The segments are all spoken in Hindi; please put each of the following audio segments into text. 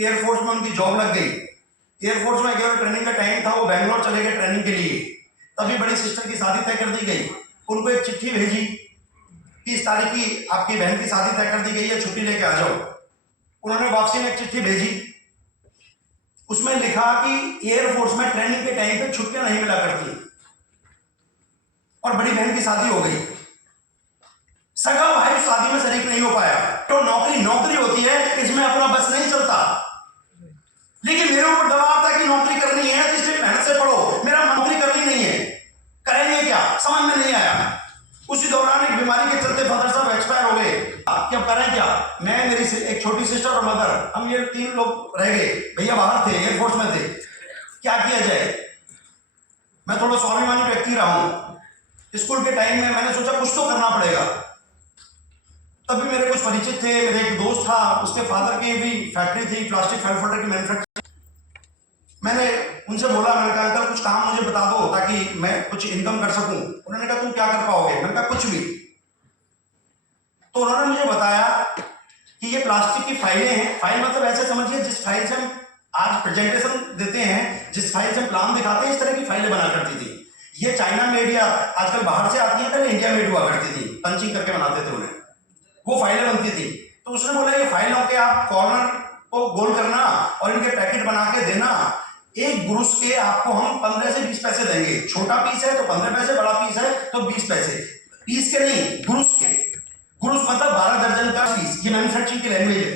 एयरफोर्स में उनकी जॉब लग गई। एयरफोर्स में गए, ट्रेनिंग का टाइम था, वो बैंगलोर चले गए ट्रेनिंग के लिए। तभी बड़ी सिस्टर की शादी तय कर दी गई। उनको एक चिट्ठी भेजी कि इस तारीख की आपकी बहन की शादी तय कर दी गई है, छुट्टी लेके आ जाओ। उन्होंने वापसी में एक चिट्ठी भेजी, उसमें लिखा कि एयरफोर्स में ट्रेनिंग के टाइम पे छुट्टियां नहीं मिला करती और बड़ी बहन की शादी हो गई। सगा भाई उस शादी में शरीक नहीं हो पाया। तो नौकरी होती है, इसमें अपना बस नहीं चलता। लेकिन मेरे ऊपर दबाव था कि नौकरी करनी है तो इसलिए मेहनत से पढ़ो। मेरा नौकरी करनी नहीं है, करेंगे क्या समझ में नहीं आया। उसी दौरान एक बीमारी के चलते फादर साहब एक्सपायर हो गए कि अब करें क्या। मैं, मेरी एक छोटी सिस्टर और मदर, हम ये 3 लोग रह गए। भैया बाहर थे, एयरफोर्स में थे। क्या किया जाए। मैं थोड़ा स्वाभिमानी व्यक्ति रहा हूं। स्कूल के टाइम में मैंने सोचा कुछ तो करना पड़ेगा। तभी मेरे कुछ परिचित थे, मेरे एक दोस्त था, उसके फादर की भी फैक्ट्री थी, प्लास्टिक फाइल फोल्डर की मैन्युफैक्चरिंग। मैंने उनसे बोला, मैंने कहा अंकल कुछ काम मुझे बता दो ताकि मैं कुछ इनकम कर सकूं। उन्होंने कहा तुम क्या कर पाओगे। मैंने कहा कुछ भी। तो उन्होंने मुझे बताया कि ये प्लास्टिक की फाइलें हैं। फाइल मतलब ऐसे समझिए जिस फाइल से हम आज प्रेजेंटेशन देते हैं, जिस फाइल से हम प्लान दिखाते हैं, इस तरह की फाइलें बना करती थी। ये चाइना मेड या आजकल बाहर से आती है, पहले इंडिया मेड हुआ करती थी, पंचिंग करके बनाते थे उन्हें, वो फाइलें बनती थी। तो उसने बोला ये फाइलों के आप कॉर्नर को गोल करना और इनके पैकेट बना के देना। एक ब्रुश के आपको हम 15 से 20 पैसे देंगे। छोटा पीस है तो 15 पैसे, बड़ा पीस है तो 20 पैसे। पीस के नहीं, ब्रुश के। ब्रुश मतलब 12 दर्जन का पीस। ये मैन्युफैक्चरिंग की लैंग्वेज है।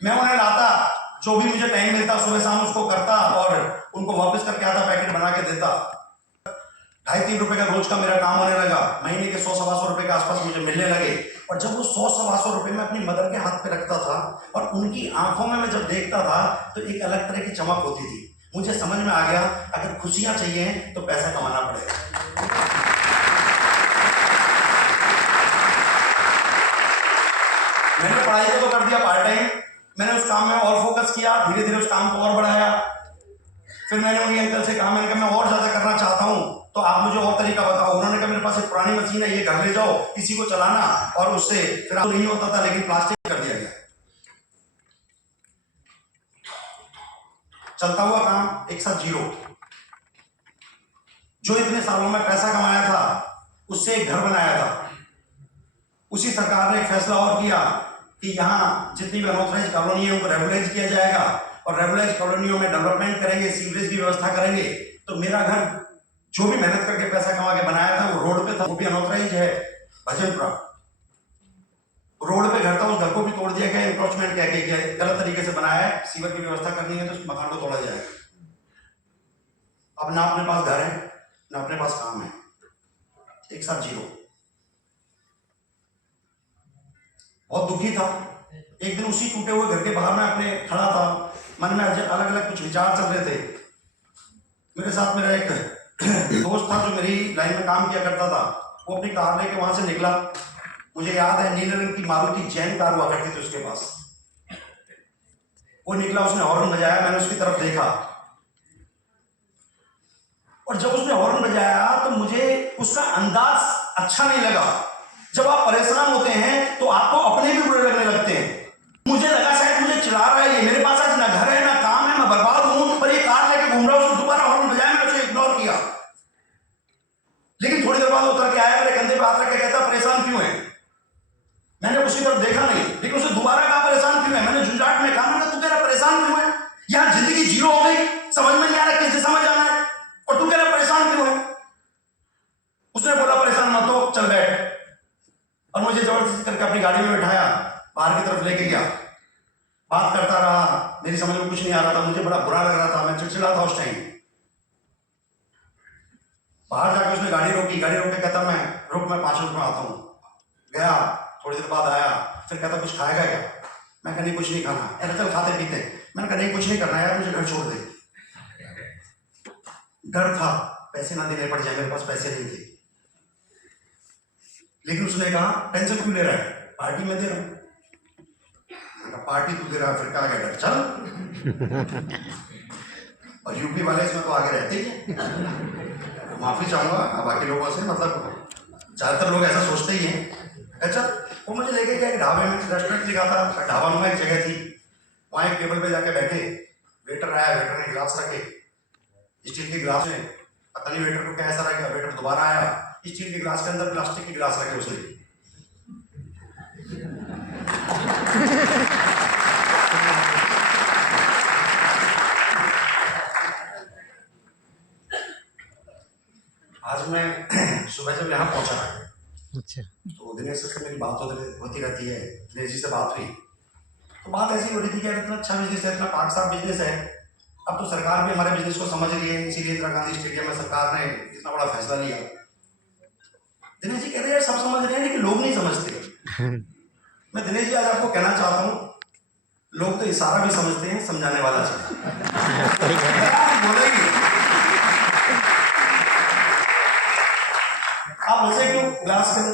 मैं उन्हें लाता, जो भी मुझे टाइम मिलता सुबह शाम उसको करता और उनको वापस करके आता, पैकेट बना के देता। 2.5-3 रुपए का रोज का मेरा काम होने लगा। महीने के 100-125 रुपए के आसपास मुझे मिलने लगे। और जब वो 100-125 रुपए में अपनी मदर के हाथ पे रखता था और उनकी आंखों में मैं जब देखता था तो एक अलग तरह की चमक होती थी। मुझे समझ में आ गया अगर खुशियां चाहिए तो पैसा कमाना पड़ेगा। मैंने पढ़ाई तो कर दिया पार्ट टाइम, मैंने उस काम में और फोकस किया, धीरे धीरे उस काम को और बढ़ाया। फिर मैंने उन्हीं अंकल से कहा, मैंने कहा मैं और ज्यादा करना चाहता हूं तो आप मुझे और तरीका बताओ। उन्होंने कहा मेरे पास एक पुरानी मशीन है, ये घर ले जाओ, इसी को चलाना। और उससे फिर नहीं होता था, लेकिन प्लास्टिक कर दिया गया। चलता हुआ काम एक साथ जीरो। जो इतने सालों में पैसा कमाया था उससे एक घर बनाया था। उसी सरकार ने एक फैसला और किया कि यहाँ जितनी भी अनऑथराइज्ड कॉलोनी है उनको रेगुलाइज किया जाएगा और रेगुलाइज्ड कॉलोनियों में डेवलपमेंट करेंगे, सीवरेज की व्यवस्था करेंगे। तो मेरा घर जो भी मेहनत करके पैसा कमा के बनाया था वो रोड पे था, वो भी अनऑथराइज्ड है, भजनपुरा रोड पे घर था। उस घर को भी तोड़ दिया गया, इंक्रोचमेंट कह के गलत तरीके से बनाया है। सीवर की व्यवस्था करनी है तो उस मकान को तोड़ा जाएगा। अब ना अपने पास घर है ना अपने पास काम है, एक साथ जीरो। बहुत दुखी था। एक दिन उसी टूटे हुए घर के बाहर में अपने खड़ा था, मन में अलग अलग कुछ विचार चल रहे थे। मेरे साथ मेरा एक दोस्त था जो मेरी लाइन में काम किया करता था। वो अपनी कार लेके वहां से निकला। मुझे याद है नीले रंग की मारुति जैन कार हुआ करती थी उसके पास। वो निकला, उसने हॉर्न बजाया, मैंने उसकी तरफ देखा और जब उसने हॉर्न बजाया तो मुझे उसका अंदाज अच्छा नहीं लगा। जब आप परेशान होते हैं तो आपको अपने भी बुरे लगने लगते हैं। मुझे लगा शायद मुझे चिढ़ा रहा है, ये मेरे पास आज ना घर है ना काम है, मैं बर्बाद हूं, पर ये कार लेके घूम रहा हूं। उसने दोबारा हॉर्न बजाया, मैंने उसे इग्नोर किया। लेकिन थोड़ी देर बाद उतर के आया, मेरे कंधे पे हाथ रख के कहता परेशान क्यों है। मैंने उसी तरफ देखा नहीं, लेकिन उसे दोबारा कहा परेशान क्यों है। मैंने झुंझाट में कहा, मैंने तू कह रहा परेशान क्यों है, यहाँ जिंदगी जीरो हो गई, समझ में नहीं आ रहा किस दिशा में जाना है और तू कह रहा परेशान क्यों है। उसने बोला परेशान मत हो, चल बैठ। और मुझे जबरदस्ती करके अपनी गाड़ी में बैठाया, बाहर की तरफ लेके गया। बात करता रहा, मेरी समझ में कुछ नहीं आ रहा था, मुझे बड़ा बुरा लग रहा था, मैं चिड़चिड़ा था उस टाइम। बाहर जाकर उसने गाड़ी रोकी, गाड़ी रोक के कहता मैं 5 मिनट में आता हूँ। गया, थोड़ी देर बाद आया, फिर कहता कुछ खाएगा क्या। मैं कहा नहीं कुछ नहीं खाना। अरे चल खाते पीते। मैंने कहा नहीं कुछ नहीं करना यार, मुझे घर छोड़ दे। डर था पैसे ना देने पड़ जाए, मेरे पास पैसे नहीं थे। लेकिन उसने कहा टेंशन क्यों ले रहा है, पार्टी में दे रहा हूं। पार्टी तू दे रहा है, फिर क्या डर, चल। और यूपी वाले इसमें तो आगे रहते ही। माफी चाहूंगा बाकी लोगों से, मतलब ज्यादातर लोग ऐसा सोचते ही हैं। अच्छा, वो मुझे लेके गया एक ढाबे में, रेस्टोरेंट लिखा था, ढाबा नुमा एक जगह थी। वहाँ एक टेबल पे जाके बैठे, वेटर आया, वेटर ने गिलास रखे, स्टील के गिलास में, पता नहीं वेटर को क्या ऐसा रहा, वेटर दोबारा आया, स्टील के गिलास के अंदर प्लास्टिक के गिलास रखे उसने। आज मैं सुबह जब यहाँ पहुंचा, अच्छा, तो दिनेश से मेरी बात होती रहती है, दिनेश जी से बात हुई तो बात ऐसी हो रही थी कि यार इतना अच्छा बिजनेस है, इतना पाक साफ बिजनेस है, अब तो सरकार भी हमारे बिजनेस को समझ रही है, इसीलिए इंदिरा गांधी स्टेडियम में सरकार ने इतना बड़ा फैसला लिया। दिनेश जी कह रहे हैं यार सब समझ रहे हैं लेकिन लोग नहीं समझते। मैं दिनेश जी आज आपको कहना चाहता हूँ, लोग तो इशारा भी समझते हैं, समझाने वाला बोलेगी। आप हंसे क्यों? ग्लास करो।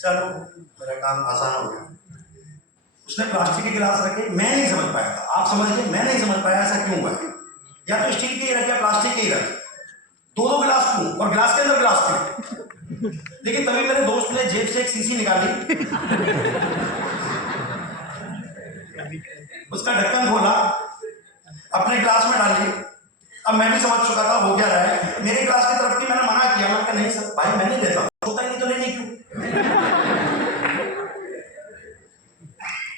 चलो मेरा काम आसान हो गया। उसने प्लास्टिक के गिलास रखे, मैं नहीं समझ पाया था, आप समझ गए, मैं नहीं समझ पाया ऐसा क्यों हुआ है। या तो स्टील के ही रखे या प्लास्टिक के ही रखे, दो गिलास क्यों, और गिलास के अंदर गिलास क्यों। लेकिन तभी मेरे दोस्त ने जेब से एक सीसी निकाली, उसका ढक्कन खोला, अपने गिलास में डाली। अब मैं भी समझ चुका था हो क्या रहा है। मेरे गिलास की तरफ की मैंने मना किया, मैंने कहा नहीं सर भाई मैं नहीं लेता, होता ही नहीं तो लेने क्यों।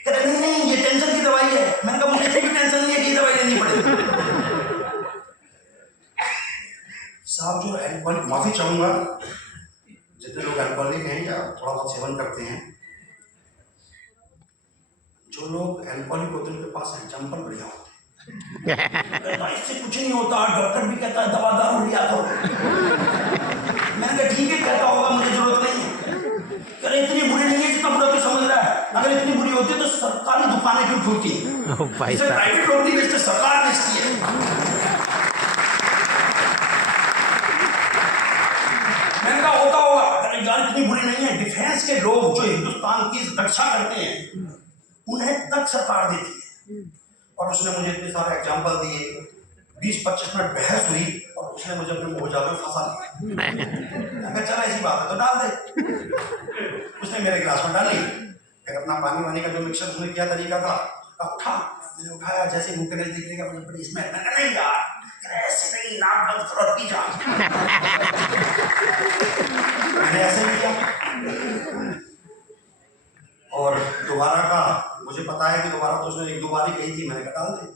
कहते नहीं नहीं ये टेंशन की दवाई है। मैंने कहा मुझे भी टेंशन नहीं है कि दवाई लेनी पड़ेगी। साहब जो अल्कोहलिक, माफी चाहूंगा जितने लोग अल्कोहलिक हैं या थोड़ा बहुत सेवन करते हैं, जो लोग अल्कोहलिक होते हैं उनके पास एग्जाम्पल बढ़िया होते हैं। इससे कुछ नहीं होता, डॉक्टर भी कहता है दवा दारू लिया करो। मैंने कहा ठीक है कहता होगा, मुझे जरूरत नहीं है। अरे इतनी बुरी नहीं है जितना बुरा तो समझ रहा है। अगर इतनी बुरी होती तो सरकारी दुकानें क्यों खुलती? प्राइवेट लोग नहीं बेचते, सरकार बेचती है। मैंने कहा होता होगा, अरे यार इतनी बुरी नहीं है। डिफेंस के लोग जो हिंदुस्तान की रक्षा करते हैं उन्हें तक सरकार देती है। और उसने मुझे इतने सारे एग्जाम्पल दिए, 20-25 मिनट बहस हुई और उसने मुझे अपने मोहजाल में फंसा लिया। अगर चला ऐसी बात है तो डाल दे। उसने मेरे गिलास में डाली, फिर अपना पानी वानी का जो मिक्सर उसने किया तरीका था, उठा, मैंने उठाया, जैसे मुंह के नजदीक लेगा मुझे बड़ी स्मेल। मैंने नहीं यार ऐसे नहीं, नाक बंद करो और पी जा। मैंने ऐसे किया और दोबारा का मुझे पता है कि दोबारा तो उसने 1-2 बार ही कही थी, मैंने कहा डाल दे।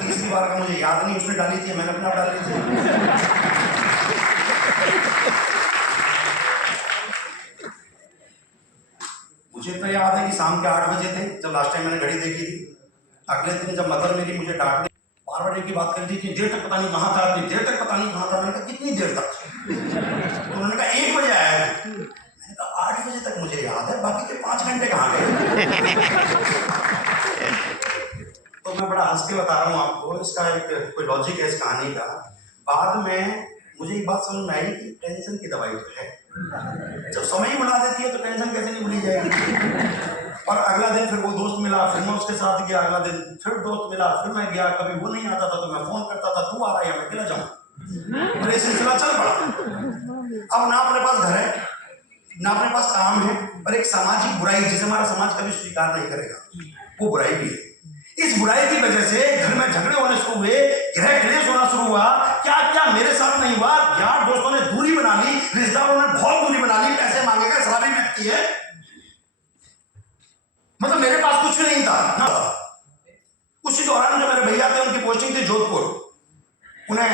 तीसरी बार का मुझे याद नहीं उसने डाली थी, मैंने अपना डाली थी। मुझे तो याद है कि शाम के 8 बजे थे जब लास्ट टाइम मैंने घड़ी देखी थी। अगले दिन जब मदर मेरी मुझे डांटने बार-बार एक ही बात कर दी थी, देर तक पता नहीं कहाँ था, देर तक पता नहीं कहाँ था। मैंने कहा कितनी देर तक? तो उन्होंने कहा 1 बजे आया। 8 बजे तक मुझे याद है, बाकी के 5 घंटे कहाँ गए? तो मैं बड़ा हंस के बता रहा हूँ आपको, इसका एक कोई लॉजिक है इस कहानी का। बाद में मुझे एक बात समझ में आई कि टेंशन की दवाई तो है, जब समय ही बुला देती है तो टेंशन कैसे नहीं भूली जाएगी। और अगला दिन फिर वो दोस्त मिला, फिर मैं उसके साथ गया, अगला दिन फिर दोस्त मिला, फिर मैं गया। कभी वो नहीं आता था तो मैं फोन करता था, तू आ रहा है या मैं चला जाऊँ। और ये सिलसिला चल पड़ा। अब ना अपने पास घर है ना अपने पास काम है, और एक सामाजिक बुराई जिसे हमारा समाज कभी स्वीकार नहीं करेगा, वो बुराई भी है। इस बुराई की वजह से घर में झगड़े होने शुरू हुए, गृह क्लेश होना शुरू हुआ। क्या क्या मेरे साथ नहीं हुआ? यार दोस्तों ने दूरी बना ली, रिश्तेदारों ने बहुत दूरी बना ली। पैसे मांगेगा, शराबी व्यक्ति है, मतलब मेरे पास कुछ नहीं था ना। उसी दौरान जो मेरे भैया थे उनकी पोस्टिंग थी जोधपुर, उन्हें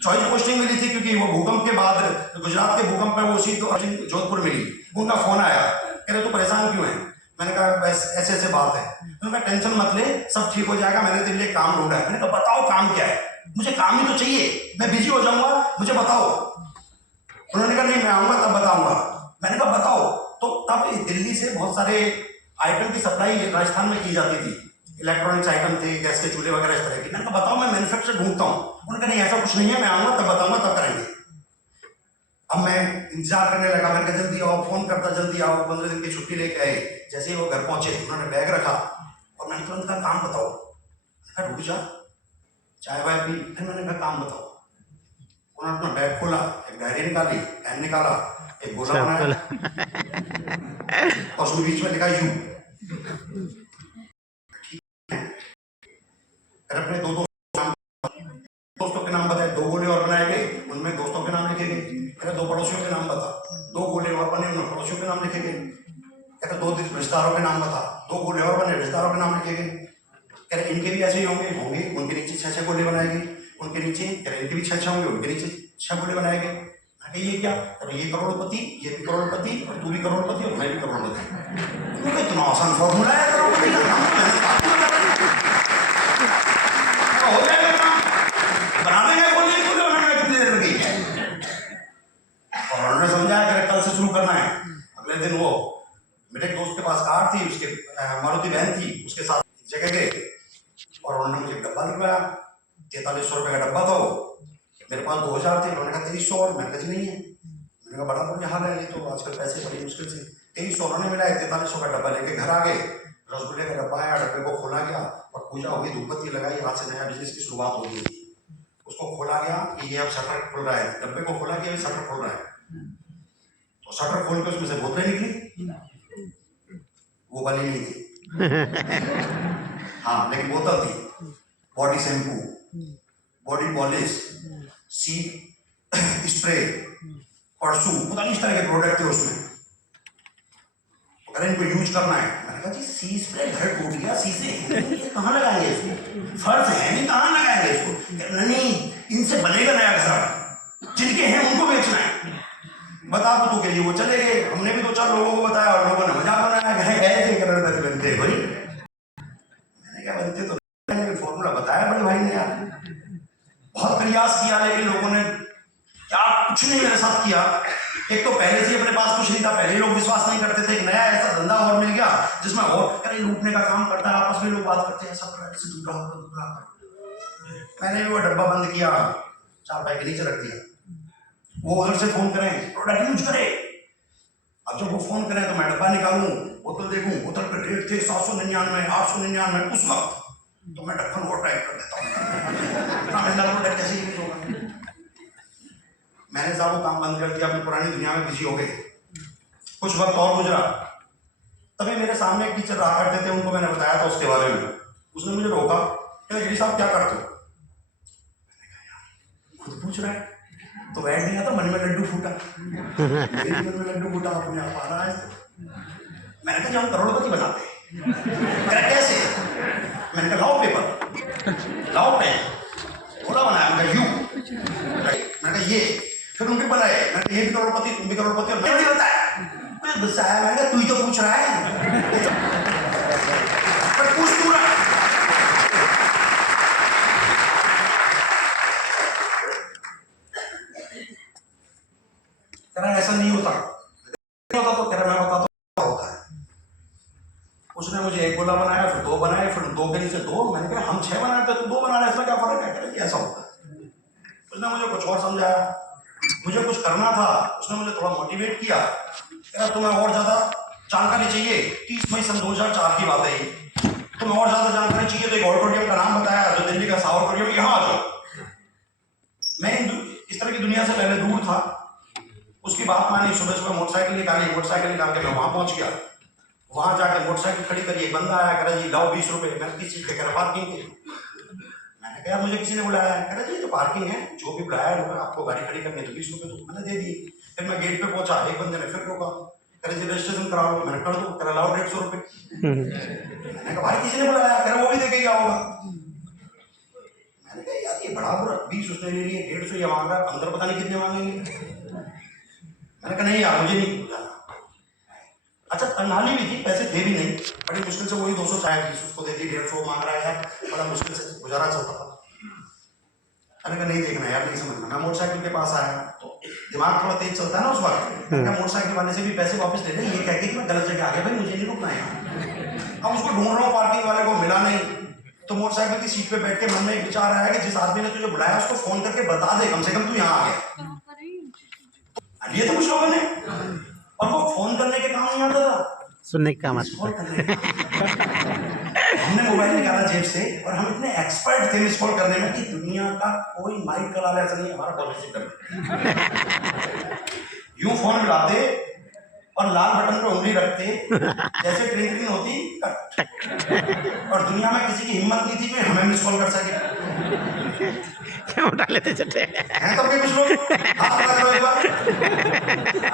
चॉइस पोस्टिंग मिली थी क्योंकि वो भूकंप के बाद गुजरात के भूकंप में वो सीट जोधपुर मिली। उनका फोन आया, कह रहे तू परेशान क्यों है? मैंने कहा बस ऐसे ऐसे बात है। उन्होंने कहा टेंशन मत ले, सब ठीक हो जाएगा, मैंने तेरे लिए काम ढूंढा है। मैंने कहा बताओ काम क्या है? मुझे काम ही तो चाहिए, मैं बिजी हो जाऊंगा, मुझे बताओ। उन्होंने कहा नहीं मैं आऊंगा तब बताऊंगा। मैंने कहा बताओ। तो तब दिल्ली से बहुत सारे आइटम की सप्लाई राजस्थान में की जाती थी, इलेक्ट्रॉनिक्स आइटम थे, गैस के चूल्हे वगैरह इस तरह की। मैंने कहा बताओ मैं मैन्युफैक्चर ढूंढता हूँ। उन्होंने कहा नहीं ऐसा कुछ नहीं है, मैं आऊंगा तब बताऊंगा तब करेंगे। अब मैं इंतजार करने लगा, मैंने कहा जल्दी आओ, फोन करता जल्दी आओ। 15 दिन की छुट्टी लेके आए। जैसे ही वो घर पहुंचे उन्होंने बैग रखा और मैंने तुरंत कहा काम बताओ। मैंने कहा रुक जा, चाय वाय पी। फिर मैंने कहा काम बताओ। उन्होंने अपना बैग खोला, एक डायरी निकाली, पेन निकाला, एक गोला बनाया और उसमें बीच में लिखा यू। अपने दो दोस्तों के नाम बताए, 2 गोले और बनाए गए, उनमें दोस्तों के नाम लिखे गए। कहते 2 पड़ोसियों के नाम बता, 2 गोले और बने, उनमें पड़ोसियों के नाम लिखे गए। कहते 2 रिश्तेदारों के नाम बता, 2 गोले और बने, रिश्तेदारों के नाम लिखे गए। कहते इनके भी ऐसे ही होंगे, उनके नीचे 6 गोले बनाए गए, उनके नीचे इनके भी 6 होंगे, उनके नीचे 6 गोले बनाए गए। ये क्या? ये करोड़पति, ये भी करोड़पति, और तू भी करोड़पति, और मैं भी करोड़पति। इतना आसान फॉर्मूला है करोड़पति का, हो जाएगा काम, बना देंगे। बोलिए कितनी देर लगी? और उन्होंने समझाया कि कल से शुरू करना है। अगले दिन वो मेरे एक दोस्त के पास कार थी, उसके मारुति वैन थी, उसके साथ जगह गए और उन्होंने मुझे डब्बा दिखवाया। 4300 रुपये का डब्बा था वो, मेरे पास 2000 थे। उन्होंने कहा 2300 और, मैंने कहा नहीं है। मैंने कहा बड़ा बुरा हाल है, ये तो आजकल पैसे बड़ी मुश्किल से 2300 उन्होंने मिला है। 4300 का डब्बा लेके घर आ गए। रसगुल्ले का डब्बा आया, डब्बे को खोला गया और पूजा होगी, धूपबत्ती लगाई, आज से नया बिजनेस की शुरुआत हो गई। उसको खोला गया कि ये अब शटर खुल रहा है, डब्बे को खोला गया, शटर खुल रहा है। तो शटर खोल के उसमें से बोतलें निकली, वो वाली नहीं थी। हाँ, लेकिन बोतल थी। Body shampoo, body polish, seat spray, परसू, पता नहीं इस तरह के प्रोडक्ट थे उसमें। अगर इनको यूज करना है, मैंने कहा जी सी स्प्रे घर टूट गया, शीशे ये कहाँ लगाएंगे इसको, फर्श है नहीं, कहाँ लगाएंगे इसको? नहीं, इनसे बनेगा नया घर, जिनके हैं उनको बेचना है। बता तो के लिए वो चले गए। हमने भी 2-4 लोगों को बताया और लोगों ने मजाक बनाया, ऐसे करोड़पति बनते भाई। मैंने क्या बनते तो फॉर्मूला बताया बड़े भाई ने यार, बहुत प्रयास किया, लेकिन लोगों ने क्या कुछ नहीं मेरे साथ किया। एक तो पहले से अपने पास कुछ नहीं था, पहले लोग विश्वास नहीं करते थे। एक नया ऐसा धंधा और मिल गया जिसमें और करे लूटने का काम करता है, आपस में लोग बात करते हैं, सब से दूसरा। मैंने भी वो डब्बा बंद किया, 4 पैके नीचे रख दिया। वो उधर से फोन करें, प्रोडक्ट यूज करे। अब जब वो फोन करें तो मैं डब्बा निकालूं, बोतल देखूं, बोतल पे रेट थे 799, 899 उस वक्त, तो मैं ढक्कन और टाइप कर देता हूँ। प्रोडक्ट कैसे यूज होगा? मैंने साहब वो काम बंद कर दिया, अपनी पुरानी दुनिया में बिजी हो गए। कुछ वक्त और गुजरा, तभी मेरे सामने एक टीचर रहा करते थे, उनको मैंने बताया था उसके बारे में। उसने मुझे रोका, कहते जी साहब क्या करते हो? खुद पूछ रहा है तो बैठ नहीं आता, मन में लड्डू फूटा। मेरे मन में लड्डू फूटा, अपने आप आ रहा है। मैंने कहा हम करोड़पति बनाते हैं। कैसे? मैंने कहा लाओ पेपर, लाओ पेन, थोड़ा बनाया, मैंने कहा यू, मैंने कहा ये, फिर उनके बनाए, मैंने कहा ये भी करोड़पति, तुम भी करोड़पति, और मैंने बताया। मुझे गुस्सा आया, मैंने कहा तू ही तो पूछ रहा है, पर पूछ तू रहा। कह रहा ऐसा नहीं होता, नहीं होता तो कह रहा मैं बताता हूँ होता है। उसने मुझे 1 गोला बनाया, फिर 2 बनाए, फिर 2 के नीचे 2। मैंने कहा हम 6 बनाए थे, तू 2 बना रहे, इसमें क्या फर्क है? कह रहा ऐसा होता है। उसने मुझे कुछ और समझाया, मुझे कुछ करना था, उसने मुझे थोड़ा मोटिवेट किया। कह रहा तुम्हें और ज्यादा जानकारी चाहिए, 30 मई सन 2004 की बात है ये, तुम्हें और ज्यादा जानकारी चाहिए तो एक ऑडिटोरियम का नाम बताया, जो दिल्ली का सावरकुंड, यहाँ आ जाओ। मैं इस तरह की दुनिया से पहले दूर था। उसकी बात मानी, सुबह मोटरसाइकिल निकाल के मैं वहां पहुंच गया। वहां जाकर मोटरसाइकिल खड़ी करी, एक बंदा आया, कह रहा जी लाओ 20 रुपए। मैंने किस चीज कह रहा पार्किंग के। मैंने कहा मुझे किसी ने बुलाया है? कह रहा जी तो पार्किंग है, जो भी बुलाया है आपको गाड़ी खड़ी करनी है तो 20 रुपए दो। मैंने दे दिए। फिर मैं गेट पे पहुंचा, एक बंदे ने फिर रोका, कह रहे जी रजिस्ट्रेशन कराओ। मैंने कर दो, कह रहा लाओ 150 रुपए। मैंने कहा भाई किसी ने बुलाया? कह रहा वो भी देके क्या होगा। मैंने कहा यार ये बड़ा बुरा, 20 उसने ले लिए, 150 ये मांग रहा, अंदर पता नहीं कितने मांगेंगे। मैंने कहा नहीं यार मुझे नहीं जाना। अच्छा तंगाली भी थी, पैसे थे भी नहीं, बड़ी मुश्किल से वही 200 चाहे 20 उसको दे दी, 150 मांग रहा है यार, बड़ा मुश्किल से गुजारा चलता था। मैंने कहा नहीं देखना यार, नहीं समझना। मैं मोटरसाइकिल के पास आया तो दिमाग थोड़ा तेज चलता है ना उस वक्त। क्या मोटरसाइकिल वाले से भी पैसे वापस ले ले, ये कह के कि मैं गलत जगह आ गया भाई, मुझे नहीं रुकना है। अब उसको ढूंढ रहा हूँ, पार्किंग वाले को मिला नहीं। तो मोटरसाइकिल की सीट पे बैठ के मन में एक विचार आया कि जिस आदमी ने तुझे बुलाया उसको फोन करके बता दे कम से कम तू यहाँ आ गया। ये तो कुछ लोगों ने, और वो फोन करने के काम नहीं आता था, सुनने का काम आता। हमने मोबाइल निकाला जेब से और हम इतने एक्सपर्ट थे मिस कॉल करने में कि दुनिया का कोई माइक कला ऐसा नहीं हमारा कॉल रिसीव करने। यूं फोन मिलाते और लाल बटन पे उंगली रखते जैसे ट्रिंग होती कट। और दुनिया में किसी की हिम्मत नहीं थी कि हमें मिस कॉल कर सके। क्या उठा लेते चटे हैं तब भी कुछ लोग हाथ लगा करो एक बार।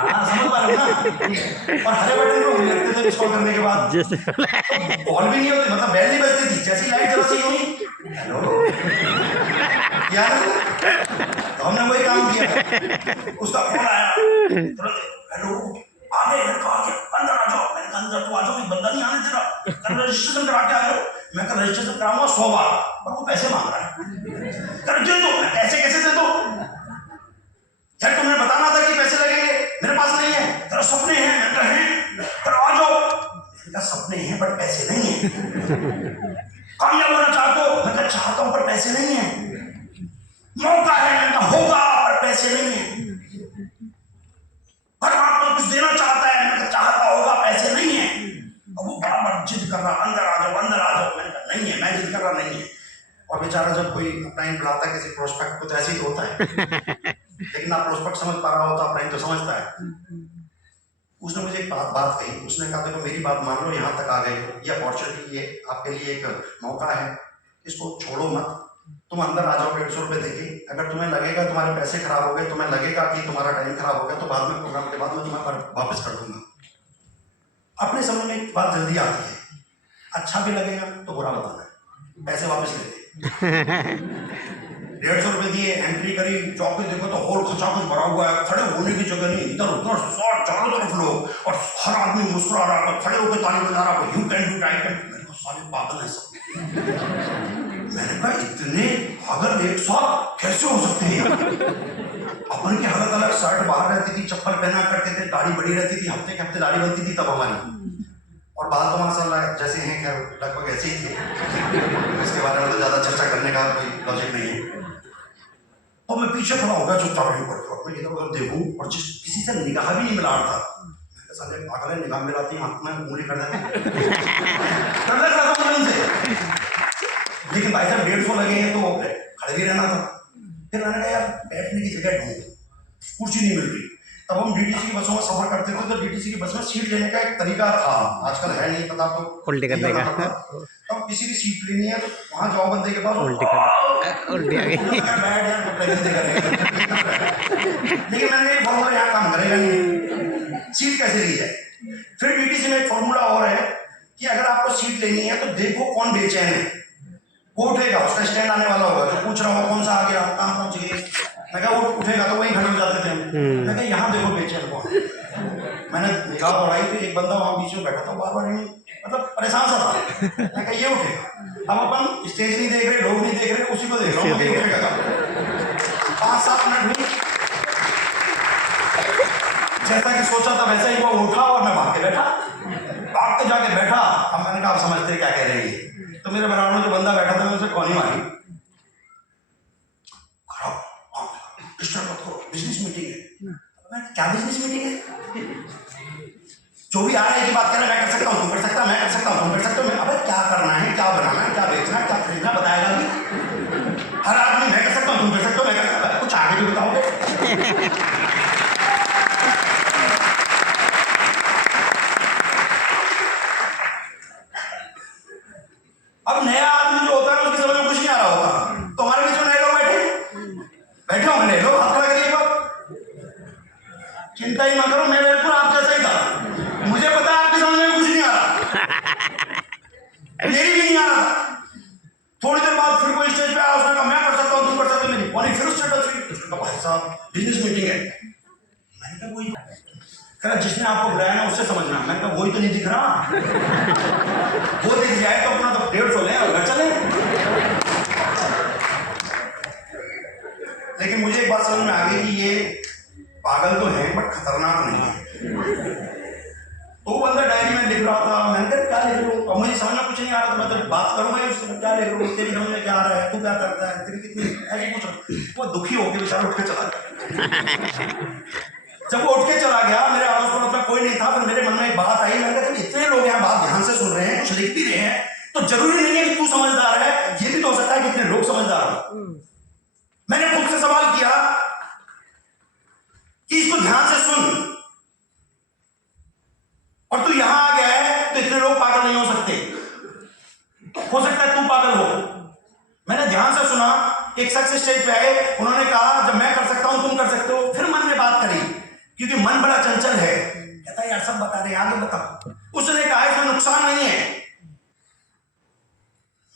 हाँ समझ पा रहे हो ना। और हरे बटन पे उंगली रखते थे मिस कॉल करने के बाद। जैसे तो कॉल भी नहीं होती, मतलब बेल नहीं बजती थी, जैसी लाइट जरा सी हुई हेलो क्या तो हमने वही काम किया। उसका फोन आया हेलो आगे लड़का आगे अंदर आ जाओ। मैंने कहा अंदर तो आ जाओ, बंदा नहीं आने दे रहा। कल रजिस्ट्रेशन करा के आ जाओ। मैं कल रजिस्ट्रेशन कराऊंगा 100 बार, पर वो पैसे मांग रहा है। कर दे दो। ऐसे कैसे दे दो यार, तुमने बताना था कि पैसे लगेंगे, मेरे पास नहीं है। तेरा सपने हैं, मैं कहा हैं, कर आ जाओ। मेरे सपने हैं बट पैसे नहीं है। कामयाब होना चाहते हो? मैं कहा चाहता हूं पर पैसे नहीं है। मौका है, मैं कहा होगा पर पैसे नहीं है। परमात्मा कुछ देना चाहता है, मैं चाहता होगा पैसे नहीं है। अब वो बड़ा बड़ा जिद कर रहा अंदर आ जाओ अंदर आ जाओ। मैंने कहा नहीं है, मैं जिद कर रहा नहीं है। और बेचारा जब कोई अपना बुलाता है किसी प्रोस्पेक्ट को तो ऐसे ही तो होता है। लेकिन आप प्रोस्पेक्ट समझ पा रहा हो तो अपना तो समझता है। उसने मुझे एक बात कही। उसने कहा देखो मेरी बात मान लो, यहाँ तक आ गए हो, ये अपॉर्चुनिटी, ये आपके लिए एक मौका है, इसको छोड़ो मत। तुम अंदर आ जाओ 150 रुपये देके। अगर तुम्हें लगेगा तुम्हारे पैसे खराब हो गए, तुम्हें लगेगा कि तुम्हारा टाइम खराब हो गया, तो बाद में प्रोग्राम के बाद मैं तुम्हें वापस कर दूंगा। अपने समय में एक बात जल्दी आती है, अच्छा भी लगेगा तो बुरा बताना, पैसे वापस लेते। 150 रुपये दिए, एंट्री करी, चौक पे देखो तो हॉल खचा कुछ भरा हुआ है, खड़े होने की जगह नहीं, इधर उधर सब चारों तरफ लोग, और हर आदमी मुस्कुरा रहा है, खड़े होकर ताली बजा रहा है, you can do I can. मैंने कहा सारे पागल हैं सब। मैंने कहा इतने पागल एक साथ कैसे हो सकते हैं? अपन की हालत अलग, शर्ट बाहर रहती थी, चप्पल पहना करते थे, दाढ़ी बड़ी रहती थी, हफ्ते के हफ्ते दाढ़ी बनती थी तब हमारी, और बाल तो माशाल्लाह जैसे हैं खैर लगभग ऐसे ही थे। इसके बारे में तो ज्यादा चर्चा करने का कोई लॉजिक नहीं है। तो मैं पीछे खड़ा हो गया चुपचाप नहीं पड़ता, मैं इधर उधर देखूं और जिस किसी से निगाह भी नहीं मिला रहा था। मैं साले पागल है, निगाह मिलाती आंख में उंगली कर देते करने लगा था उनसे। लेकिन भाई साहब 150 लगे हैं तो खड़े भी रहना था। फिर मैंने कहा यार बैठने की जगह ढूंढ, कुर्सी नहीं मिल रही। तब हम डीटीसी की बसों में सफर करते थे, तो डीटीसी की बस में सीट लेने का एक तरीका था, आजकल है नहीं पता, तो उल्टी करने का। तब किसी की सीट लेनी है तो वहां जाओ बंदे के पास, उल्टी कर उल्टी आ गई। लेकिन मैंने एक फॉर्मूला यहाँ काम करेगा नहीं, सीट कैसे ली जाए। फिर डीटीसी में एक फॉर्मूला और है कि अगर आपको सीट लेनी है तो देखो कौन बेचैन है, वो उठेगा, उसका स्टैंड आने वाला होगा, तो पूछ रहा हो कौन सा आ गया, कहाँ पहुंच गए। मैं कहा वो उठेगा तो वही खड़े हो जाते थे हम। मैं कहा यहाँ देखो बेचैन कौन। मैंने निगाह दौड़ाई तो एक बंदा वहां बीच में बैठा था, बार बार मतलब परेशान सा था। मैं कहा ये उठेगा। अब अपन स्टेज नहीं देख रहे, लोग नहीं देख रहे, उसी को देख रहा हूँ उठेगा। 5-7 मिनट हुई, जैसा कि सोचा था वैसा ही वो उठा और मैं भाग के बैठा, भाग के जाके बैठा। अब मैंने कहा आप समझते क्या कह रही है। तो मेरे बराबर में जो बंदा बैठा था मैं उसे कॉनी मारी, बिजनेस मीटिंग है। क्या बिजनेस मीटिंग है? जो भी आ रहा है की बात कर रहा है, मैं कर सकता हूँ, तुम कर सकता है, मैं कर सकता हूँ, तुम कर सकते हो। मैं अबे क्या करना है, क्या बनाना है, क्या बेचना है, क्या खरीदना बताएगा भी। हर आदमी मैं कर सकता हूँ, तुम कर सकते हो, मैं कर सकता हूँ, कुछ आगे भी बताओगे। अब नया आदमी जो होता है उसकी समझ में कुछ नहीं आ रहा होता, तो हमारे बीच में नए लोग बैठे होंगे, नए लोग हाथ लगा दिए। चिंता ही मत करो, मैं बिल्कुल आप जैसा ही था, मुझे पता है आपकी समझ में कुछ नहीं आ रहा, मेरी भी नहीं आ रहा। थोड़ी देर बाद फिर कोई स्टेज पे आया, उसने कहा मैं कर सकता हूँ, तुम कर सकते हो, मेरी कौन फिर स्टेटस हुई। भाई साहब बिजनेस मीटिंग है। मैंने कहा वही कहा जिसने आपको बुलाया ना उससे समझना। मैंने कहा वही तो नहीं दिख रहा, वो दिख जाए तो अपना तो 150 ले और घर चले। लेकिन मुझे एक बात समझ में आ गई कि ये पागल तो है बट खतरनाक नहीं है। तो वो बंदा डायरी में लिख रहा था, मैंने कहा क्या लिख रहा हूँ, अब मुझे समझ में कुछ नहीं आ रहा था। मैं तो बात करूंगा उससे, क्या लिख रहा हूँ, तेरी समझ में क्या आ रहा है, तू क्या करता है, तेरी कितनी, ऐसे पूछ रहा। वो दुखी होकर बेचारा उठ के चला गया। जब वो उठ के चला गया, मेरे आस पड़ोस में कोई नहीं था, फिर मेरे मन में एक बात आई। मैंने कहा इतने लोग यहाँ बात ध्यान से सुन रहे हैं, कुछ लिख भी रहे हैं, तो जरूरी नहीं है कि तू समझदार है, ये भी तो हो सकता है कि इतने लोग समझदार हो। मैंने खुद से सवाल किया कि इसको ध्यान से सुन, कितने लोग पागल नहीं हो सकते? हो सकता है तुम पागल हो। मैंने ध्यान से सुना, एक शख्स स्टेज पे आए, उन्होंने कहा जब मैं कर सकता हूं तुम कर सकते हो। फिर मन में बात करी, क्योंकि मन बड़ा चंचल है, कहता यार सब बता रहे, आगे बताओ। उसने कहा इसमें नुकसान नहीं है।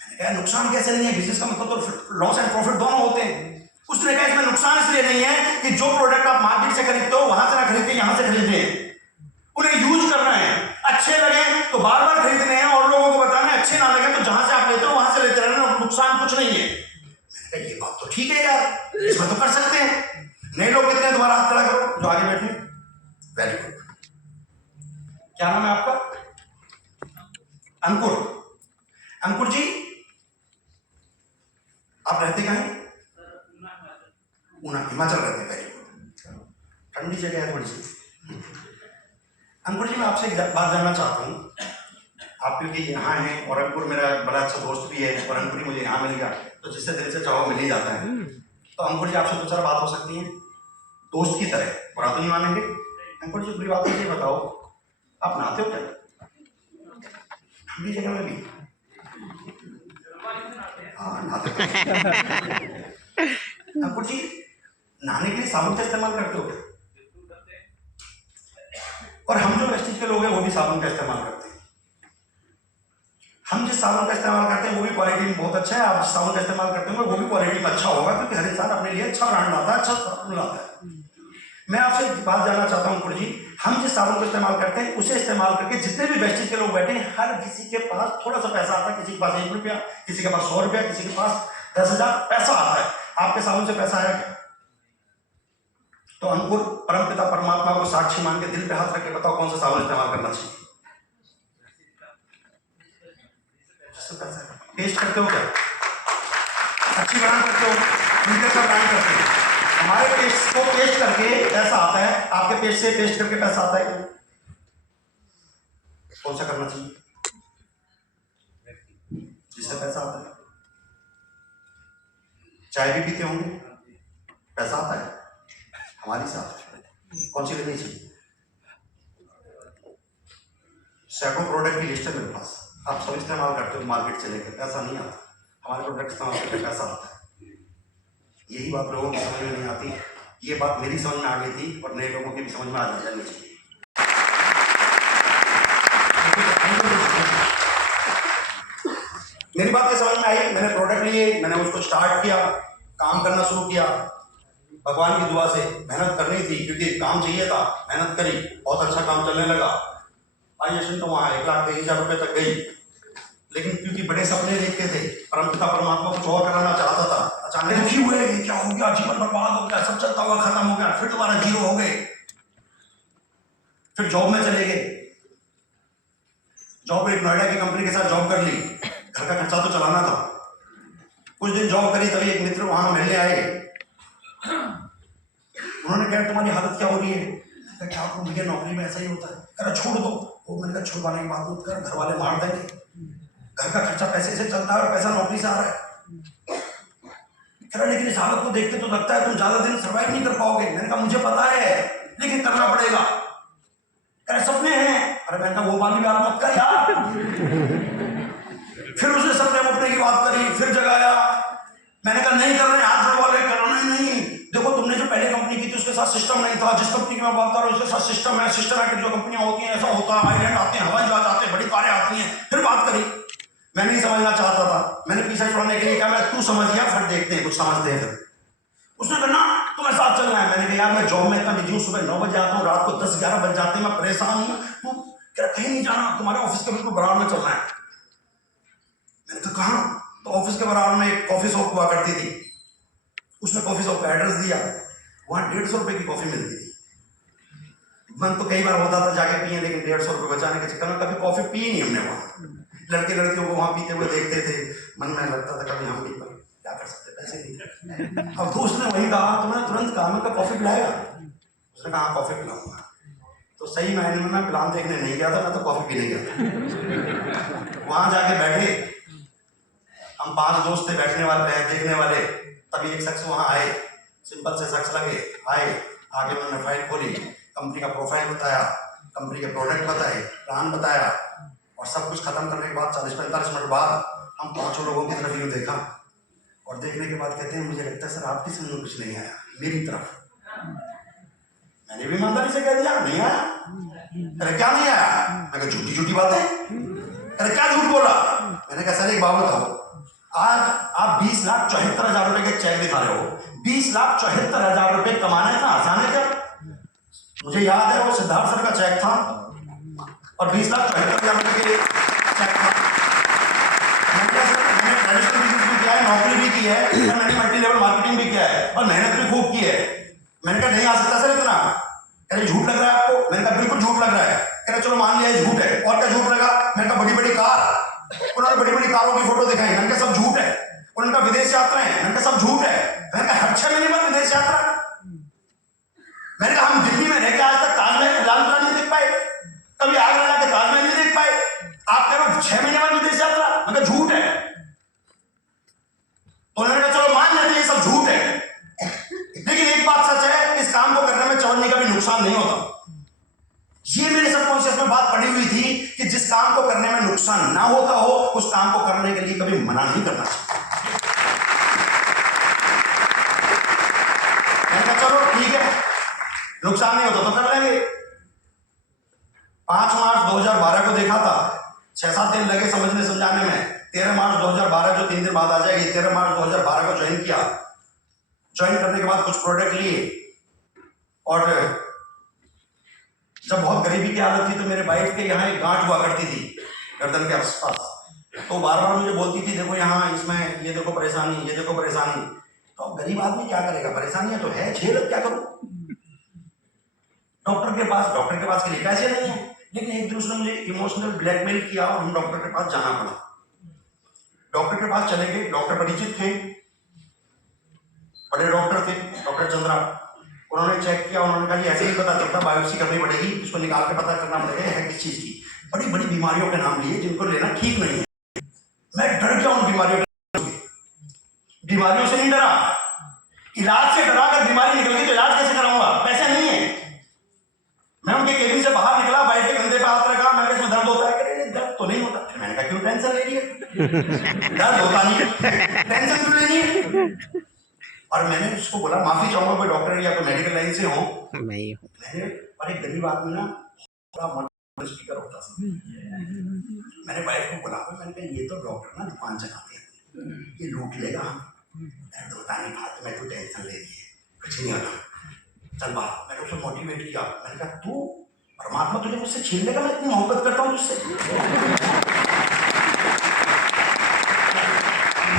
मैंने कहा नुकसान कैसे नहीं है, बिजनेस का मतलब तो लॉस एंड प्रॉफिट दोनों होते हैं। उसने कहा इसमें नुकसान इसलिए नहीं है कि जो प्रोडक्ट आप मार्केट से खरीदते हो वहां से ना खरीदते, यहां से खरीदते हैं, उन्हें यूज करना है, अच्छे लगे तो बार बार खरीदने हैं और लोगों को बताना है, अच्छे ना लगे तो जहां से आप लेते हो वहां से लेते रहना, नुकसान कुछ नहीं है। मैंने कहा ये बात तो ठीक है यार, इसमें तो कर सकते हैं। नए लोग कितने, दोबारा हाथ खड़ा करो जो आगे बैठे। Very good. क्या नाम है आपका? अंकुर। अंकुर जी, आप रहते कहां हैं? ऊना, हिमाचल रहते हैं। वेरी गुड, ठंडी जगह है थोड़ी सी। अंकुर जी, मैं आपसे एक बात जानना चाहता हूँ। आप क्योंकि यहाँ हैं और अंकुर मेरा बड़ा अच्छा दोस्त भी है और अंकुर ही मुझे यहाँ मिल गया, तो जिससे दिल से चाहो मिल ही जाता है। तो अंकुर जी आपसे दो चार बात हो सकती है दोस्त की तरह, बुरा तो नहीं मानेंगे? अंकुर जी बुरी बात मुझे बताओ, आप नहाते हो क्या ठंडी जगह में भी? हाँ नहाते हो। अंकुर जी, नहाने के लिए साबुन का इस्तेमाल करते हो क्या? और हम जो वेस्टेज के लोग हैं वो भी साबुन का इस्तेमाल करते हैं। हम जिस साबुन का इस्तेमाल करते हैं वो भी क्वालिटी में बहुत अच्छा है, आप जिस साबुन का इस्तेमाल करते हो वो भी क्वालिटी में अच्छा होगा, क्योंकि हर इंसान अपने लिए अच्छा ब्रांड लाता है, अच्छा साबुन लाता है। मैं आपसे एक बात जानना चाहता हूं अंकुर जी, हम जिस साबुन का इस्तेमाल करते हैं उसे इस्तेमाल करके जितने भी वेस्टेज के लोग बैठे हैं, हर किसी के पास थोड़ा सा पैसा आता है, किसी के पास 1 रुपया, किसी के पास 100 रुपया, किसी के पास 10,000 पैसा आता है। आपके साबुन से पैसा आया क्या? तो अंकुर, परमपिता परमात्मा को साक्षी मान के दिल पे हाथ रख के बताओ कौन सा साबुन इस्तेमाल करना चाहिए? टेस्ट करते हो क्या? अच्छी ब्रांड करते हो, मीटर का ब्रांड करते हो। हमारे पेस्ट को पेस्ट करके पैसा आता है, आपके पेस्ट से पेस्ट करके पैसा आता है? कौन सा करना चाहिए जिससे पैसा आता है? चाय भी पीते होंगे, पैसा आता है हमारी साथ, कौन सी लेनी चाहिए? सैकड़ों प्रोडक्ट की लिस्ट है मेरे पास, आप सब इस्तेमाल करते हो मार्केट से लेकर, पैसा नहीं आता। हमारे प्रोडक्ट इस्तेमाल करके पैसा आता है। यही बात लोगों की समझ में नहीं आती। ये बात मेरी समझ में आ गई थी और नए लोगों की भी समझ में आ जानी चाहिए। मेरी बात ये समझ में आई, मैंने प्रोडक्ट लिए, मैंने उसको स्टार्ट किया, काम करना शुरू किया। भगवान की दुआ से मेहनत करनी थी क्योंकि काम चाहिए था, मेहनत करी, बहुत अच्छा काम चलने लगा। वाल्यूएशन तो वहाँ 1,23,000 रुपये तक गई, लेकिन क्योंकि बड़े सपने देखते थे, परमपिता परमात्मा कुछ और कराना चाहता था, अचानक दुखी हुए, ये क्या हो गया, जीवन बर्बाद हो गया, सब चलता हुआ खत्म हो गया, फिर दोबारा जीरो हो गए। फिर जॉब में चले गए, जॉब एक नोएडा की कंपनी के साथ जॉब कर ली, घर का खर्चा तो चलाना था। कुछ दिन जॉब करी, तभी एक मित्र वहां मिलने आए। उन्होंने कहा तुम्हारी हालत क्या हो रही है? क्या आपको मुझे नौकरी में ऐसा ही होता है? कह छोड़ दो। वो मैंने कहा छुड़वाने की बात मत कर, घर वाले मार देंगे, घर का खर्चा पैसे से चलता है और पैसा नौकरी से आ रहा है। कह रहा लेकिन इस हालत को देखते तो लगता है तुम ज्यादा दिन सर्वाइव नहीं कर पाओगे। मैंने कहा मुझे पता है, लेकिन करना पड़ेगा। कह रहे सपने हैं। अरे मैंने कहा वो वाली बात मत कर यार। फिर उसने सपने मुपने की बात करी, फिर जगाया। मैंने कहा नहीं कर रहे, हाथ जोड़वा ले। कर रहा नहीं, देखो तुमने जो पहले कंपनी की थी उसके साथ सिस्टम नहीं था, जिस कंपनी की मैं बात कर रहा हूँ उसके साथ सिस्टम है। सिस्टमैटिक जो कंपनियां होती हैं ऐसा होता है, आइलैंड आते हैं, हवाई जहाज आते हैं, बड़ी कारें आती हैं। फिर बात करी, मैं नहीं समझना चाहता था, मैंने पीछे छोड़ने के लिए कहा मैं तू समझ गया, फिर देखते हैं कुछ समझते हैं। फिर उसने कहा ना तुम्हें साथ चलना है। मैंने कहा यार मैं जॉब में इतना बिजी हूँ, सुबह 9 बजे आता हूँ, रात को 10-11 बज जाते हैं, मैं परेशान हूँ। तू कह रहा कहीं नहीं जाना, तुम्हारे ऑफिस के बिल्कुल बराबर में चलना है। मैंने कहा कहाँ? तो ऑफिस के बराबर में एक कॉफी शॉप हुआ करती थी, उसने कॉफी शॉप का एड्रेस दिया। वहां 150 रुपए की कॉफी मिलती थी। मन तो कई बार होता था जाके पिए, लेकिन 150 रुपए बचाने के चक्कर में कभी कॉफी पी नहीं हमने वहां। लड़के लड़कियों को वहां पीते हुए देखते थे, मन में लगता था कभी हम भी क्या कर सकते, पैसे नहीं। अब दोस्त ने वही कहा, तो मैंने तुरंत कहा मैं कॉफी पिलाएगा? उसने कहा कॉफी पिलाऊंगा। तो सही मायने में मैं प्लान देखने नहीं गया था, मैं तो कॉफी पीने गया था। वहां जाके बैठे, हम 5 दोस्त थे बैठने वाले, देखने वाले। तभी एक शख्स वहां आए, सिंपल से शख्स लगे, आए, आगे उन्होंने फाइल खोली, कंपनी का प्रोफाइल बताया, कंपनी के प्रोडक्ट बताए, प्लान बताया, और सब कुछ खत्म करने के बाद 40-45 मिनट बाद हम 5 लोगों की तरफ यूँ देखा और देखने के बाद कहते हैं मुझे लगता है सर आपकी समझ में कुछ नहीं आया मेरी तरफ। मैंने भी ईमानदारी से कह दिया नहीं आया। अरे क्या नहीं आया? मैं कहा झूठी झूठी बातें। अरे क्या झूठ बोला? मैंने कहा सर एक बात बताओ, आज आप 20,74,000 रुपए के चेक दिखा रहे हो। 20,74,000 रुपए कमाना इतना आसान है क्या? मुझे याद है वो सिद्धार्थ सर का चेक था और 20,74,000 रुपए के चेक था। मैंने ट्रेडिशनल बिजनेस भी किया है, नौकरी भी की है, मैंने मल्टी लेवल मार्केटिंग भी किया है और मेहनत भी खूब की है। मैंने कहा नहीं आ सकता सर इतना। कह रहे झूठ लग रहा है आपको? मैंने कहा बिल्कुल झूठ लग रहा है। कह रहे चलो मान लिया झूठ है, और क्या झूठ लगा? मैंने कहा बड़ी बड़ी कार, उन्होंने बड़ी बड़ी कारों की फोटो दिखाई। मैंने कहा सब झूठ है। उनका विदेश यात्रा है, मैंने कहा सब झूठ है। मैंने कहा हर 6 महीने बाद विदेश यात्रा। मैंने कहा हम दिल्ली में रह के आज तक ताजमहल लाल किला नहीं देख पाए, कभी आगरा जाके ताजमहल नहीं देख पाए, आप कह रहे हो 6 महीने बाद विदेश यात्रा? मैंने कहा झूठ है। तो उन्होंने कहा चलो मान लेते ये सब झूठ है, लेकिन एक बात सच है, इस काम को करने में चवन्नी का भी नुकसान नहीं होता। ये मेरे सबकॉन्शियस में बात पड़ी हुई थी कि जिस काम को करने में नुकसान ना होता हो उस काम को करने के लिए कभी मना नहीं करना चाहिए। मैंने कहा चलो ठीक है, नुकसान नहीं होता तो कर लेंगे। 5 मार्च 2012 को देखा था, 6-7 दिन लगे समझने समझाने में। 13 मार्च 2012 जो 3 दिन बाद आ जाएगी, 13 मार्च 2012 को ज्वाइन किया। ज्वाइन करने के बाद कुछ प्रोडक्ट लिए और जब बहुत गरीबी की हालत थी तो मेरे वाइफ के यहाँ एक गांठ हुआ करती थी गर्दन के आसपास, तो बार बार मुझे बोलती थी देखो यहाँ इसमें ये देखो परेशानी, ये देखो परेशानी। तो अब गरीब आदमी क्या करेगा, परेशानियां तो है, झेल क्या करूं। डॉक्टर के पास के लिए पैसे नहीं है, लेकिन एक दूसरे ने मुझे इमोशनल ब्लैकमेल किया और हम डॉक्टर के पास जाना पड़ा। डॉक्टर के पास चले गए, डॉक्टर परिचित थे, बड़े डॉक्टर थे, डॉक्टर चंद्रा। उन्होंने चेक किया, उन्होंने कहा ऐसे ही पता चलता, बायोप्सी करनी पड़ेगी, इसको निकाल के पता करना पड़ेगा है किस चीज की। बड़ी बड़ी बीमारियों के नाम लिए जिनको लेना ठीक नहीं है। मैं डर गया उन बीमारियों से नहीं डरा, इलाज से डरा। अगर बीमारी निकल गई तो इलाज कैसे कराऊंगा, पैसे नहीं है। मैं उनके केबिन से बाहर निकला, बाइक के कंधे पे हाथ रखा, मैंने इसमें दर्द होता है? दर्द तो नहीं होता। मैंने कहा क्यों टेंशन ले रही है? दर्द होता नहीं है, टेंशन क्यों लेनी है? और मैंने उसको बोला माफी चाहूंगा, कोई डॉक्टर या कोई मेडिकल लाइन से हो नहीं। मैंने और एक गरीब आदमी ना थोड़ा स्पीकर होता था, मैंने वाइफ को बोला, मैंने कहा ये तो डॉक्टर ना दुकान चलाते हैं, ये लूट लेगा, दर्द होता नहीं हाथ में, तो टेंशन ले रही है, कुछ नहीं होता, चल बाहर। मैंने उसे मोटिवेट किया, मैंने कहा तू परमात्मा तुझे मुझसे छीन लेगा, मैं इतनी मोहब्बत करता हूँ तुझसे।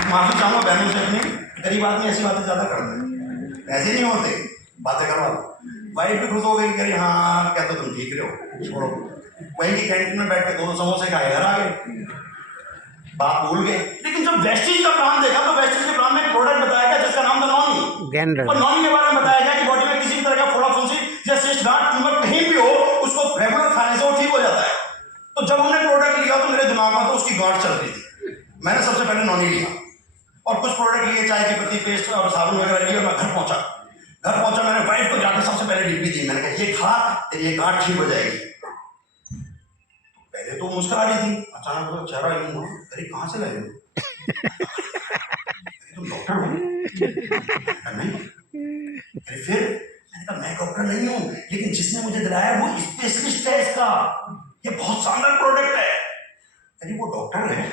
माफी चाहूंगा बहनों से अपनी, गरीब आदमी ऐसी बातें ज्यादा करते हैं, ऐसे नहीं होते, बातें करवा दो। वाइफ भी खुश हो गई, करी हाँ क्या तो तुम ठीक रहे हो, छोड़ो। वहीं की कैंटीन में बैठ के 2 समोसे खाए, घर आ गए, बात भूल गए। लेकिन जब वेस्टीज का प्लान देखा तो वेस्टीज के प्लान में एक प्रोडक्ट बताया गया जिसका नाम था नॉनी, और नॉनी के बारे में बताया गया कि बॉडी में किसी भी तरह का फोड़ा फुंसी या सिस्ट गांठ ट्यूमर कहीं भी हो, उसको रेगुलर खाने से वो ठीक हो जाता है। तो जब हमने प्रोडक्ट लिया तो मेरे दिमाग में तो उसकी गांठ चल रही थी। मैंने सबसे पहले नॉनी लिया और कुछ प्रोडक्ट लिए, चाय की पत्ती, पेस्ट और साबुन वगैरह लिए, और मैं घर पहुंचा। मैंने वाइफ को जाकर सबसे पहले डिब्बी दी, मैंने कहा ये खा, तेरी ये गांठ ठीक हो जाएगी। पहले तो मुस्कुरा रही थी, अचानक तो चेहरा यूं हुआ, अरे कहाँ से लाए हो? तुम डॉक्टर हो? नहीं। अरे फिर मैंने कहा मैं डॉक्टर नहीं हूँ, लेकिन जिसने मुझे दिलाया वो स्पेशलिस्ट है इसका, ये बहुत शानदार प्रोडक्ट है। अरे वो डॉक्टर है।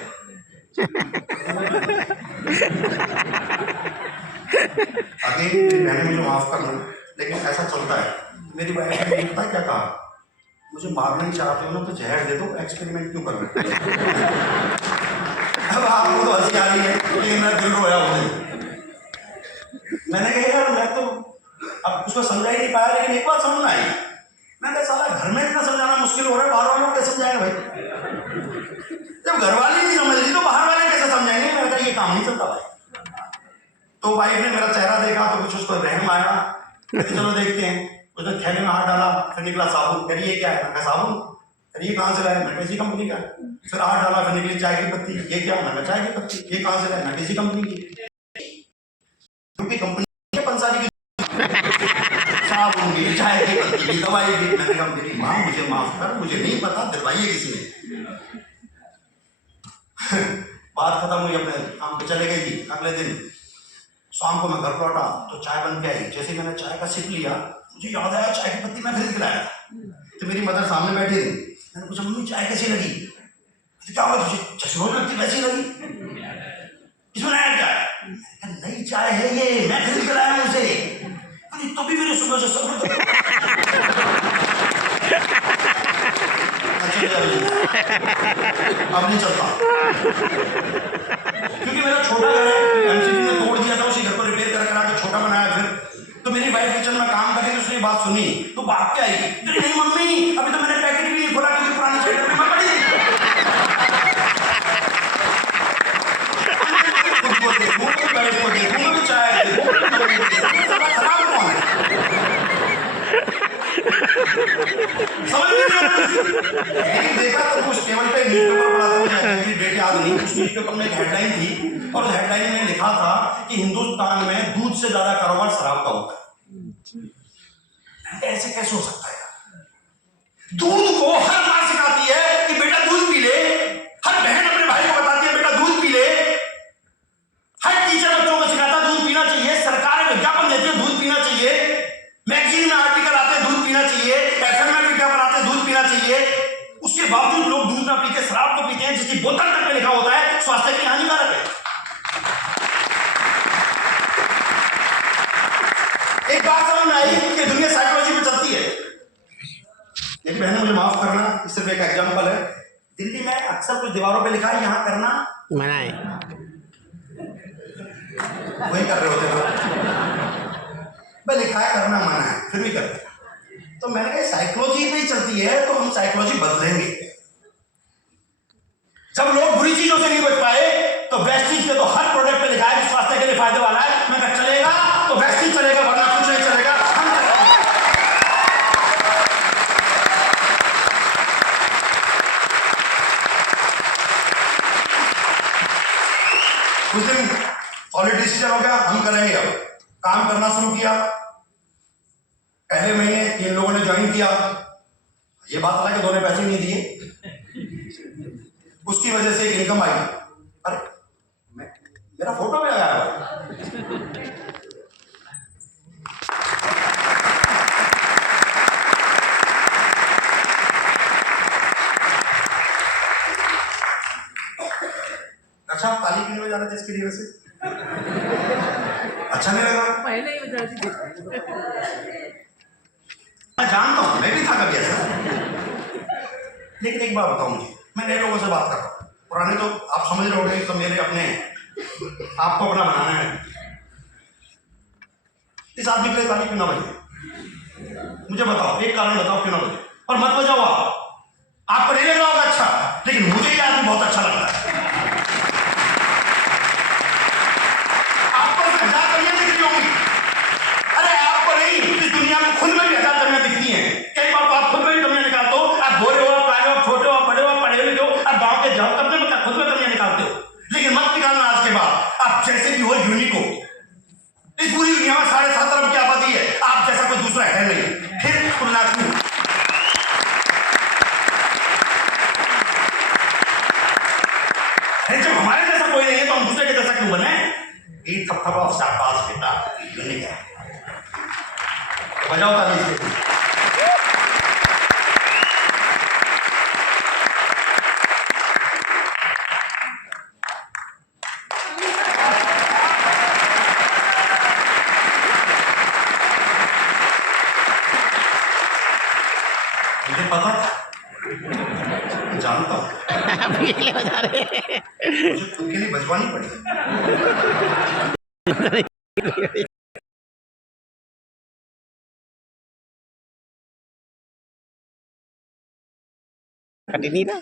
आगे मैंने मुझे माफ करना, लेकिन ऐसा चलता है। मेरी वाइफ ने पता क्या कहा, मुझे मारना ही चाहते हो ना तो जहर दे दो, एक्सपेरिमेंट क्यों कर रहे हो? अब आपको तो हंसी आ रही है, लेकिन मेरा दिल रोया मुझे। मैंने कहा यार मैं तो अब उसको समझा ही नहीं पाया, लेकिन एक बात समझ में आई। मैंने कहा साला घर में इतना समझाना मुश्किल हो रहा है, बाहर वालों को कैसे समझाएंगे भाई? जब घर वाले नहीं समझ रही तो बाहर वाले कैसे समझाएंगे? मैंने कहा ये काम नहीं चलता भाई। तो वाइफ ने मेरा चेहरा देखा तो कुछ उसको रहम आया, चलो देखते हैं। उसने थैले में हाथ डाला, फिर निकला साबुन, करिए ये क्या है? मैंने कहा साबुन। करिए कहाँ से लाए? मैं किसी कंपनी का। फिर हाथ डाला, फिर निकली चाय की पत्ती, ये क्या? मैंने चाय की पत्ती। ये कहाँ से लाए? मैं किसी कंपनी की, क्योंकि कंपनी पंसारी की साबुन की, चाय की पत्ती की, दवाई की। मैंने कहा मेरी माँ मुझे माफ कर, मुझे नहीं पता, दिलवाइए किसी ने। बात खत्म हुई, अपने काम पे चले गई थी। अगले दिन शाम को मैं घर लौटा तो चाय बन के आई। जैसे ही मैंने चाय का सिप लिया, मुझे याद आया चाय की पत्ती मैं खरीद के लाया था। तो मेरी मदर सामने बैठी थी। मैंने पूछा, मम्मी चाय कैसी लगी? तो क्या हुआ तुझे? चश्मा लगती वैसी लगी, इसमें नया क्या है? नई चाय है ये, मैं खरीद के लाया हूं उसे। तो भी मेरे सुबह से सब्र तो अब नहीं चलता, क्योंकि मेरा छोटा घर है, एमसीबी ने तोड़ दिया था, उसी घर को रिपेयर करा के छोटा बनाया। फिर तो मेरी वाइफ किचन में काम कर रही थी, उसने बात सुनी तो भाग के आई, नहीं मम्मी अभी तो मैंने पैकेट भी नहीं खोला क्योंकि पुरानी चाय में मैं पड़ी थी। चाय खराब कौन है? समझ नहीं देखा तो उस टेबल पे न्यूज़पेपर पढ़ा था, मेरी बेटी याद नहीं, उस न्यूज़पेपर में एक हेडलाइन थी और उस हेडलाइन में लिखा था कि हिंदुस्तान में दूध से ज्यादा कारोबार शराब का होता है। ऐसे कैसे हो सकता है? दूध को हर मां सिखाती है कि बेटा दूध पी ले, हर बहन अपने भाई को बताती है बेटा दूध पी ले, हर टीचर बच्चों को सिखाता दूध पीना चाहिए, सरकार विज्ञापन देती है दूध पीना चाहिए, मैगजीन में आर्टिकल आते दूध पीना चाहिए, एफएम में विज्ञापन आते दूध पीना चाहिए। उसके बावजूद लोग दूध ना पी के शराब को पीते हैं, जिसकी बोतल तक में लिखा होता है स्वास्थ्य के लिए हानिकारक है। एक बात समझ में आई कि दुनिया साइकोलॉजी में चलती है। मेरी बहन मुझे माफ करना, सिर्फ एक एग्जांपल है। दिल्ली में अक्सर कुछ दीवारों पे लिखा है यहाँ करना मना है। वही कर रहे होते हैं भाई, लिखा है करना मना है फिर भी करते। तो मैंने कहा साइकोलॉजी पे ही चलती है तो हम साइकोलॉजी बदलेंगे। जब लोग बुरी चीजों से नहीं बच पाए तो वेस्टीज पे तो हर प्रोडक्ट पे लिखा है कि स्वास्थ्य के लिए फायदे वाला है। मैं कहा चलेगा तो वेस्टीज चलेगा, वरना कुछ नहीं चलेगा। हम कुछ दिन ऑलरेडी डिसीजन हो गया, हम करेंगे। अब काम करना शुरू किया। पहले महीने 3 लोगों ने ज्वाइन किया। ये बात अलग है, दोनों पैसे नहीं दिए, उसकी वजह से एक इनकम आई। अरे मेरा फोटो भी लगाया हुआ। अच्छा, आप ताली क्यों बजा रहे थे इसके लिए? वैसे अच्छा नहीं लगा? पहले ही बजा दी। मैं जानता हूं, मैं भी था कभी ऐसा। लेकिन एक बात बताऊं, मुझे मैं नए लोगों से बात करता हूं। पुराने तो आप समझ रहे होंगे, तो मेरे अपने आपको अपना बनाना है। इस आदमी के लिए ताली क्यों ना बजे? मुझे बताओ, एक कारण बताओ क्यों ना बजे। और मत बजाओ आपको नहीं लग रहा होगा अच्छा, लेकिन मुझे ये आदमी बहुत अच्छा लगता है। आपको हजार कमियां दिख रही होंगी। अरे आपको नहीं, इस दुनिया में खुद में भी हजार कमियां दिखती हैं। कई बार तो आप खुद में भी कमियां निकालते हो। आप गोरे हो, आप काले हो, आप छोटे हो, आप बड़े हो, आप पढ़े लिखे हो, आप गांव के जाओ, कब में खुद में कमियां निकालते हो। लेकिन मत निकालना आज के बाद। आप जैसे भी हो यूनिक हो। इस पूरी दुनिया में 7.5 अरब की आबादी है, आप जैसा कोई दूसरा है नहीं। फिर तुलना क्यों? जब हमारे जैसा कोई नहीं है तो हम दूसरे के जैसा क्यों बने? एक थप्पा शाबाश बेटा, यूनिक है। तो बजाओ ताली से। मुझे पता था, जानता हूं, अभी के लिए बता रहे हैं। मुझे खुद के लिए बजवानी पड़ी। कटी नहीं था।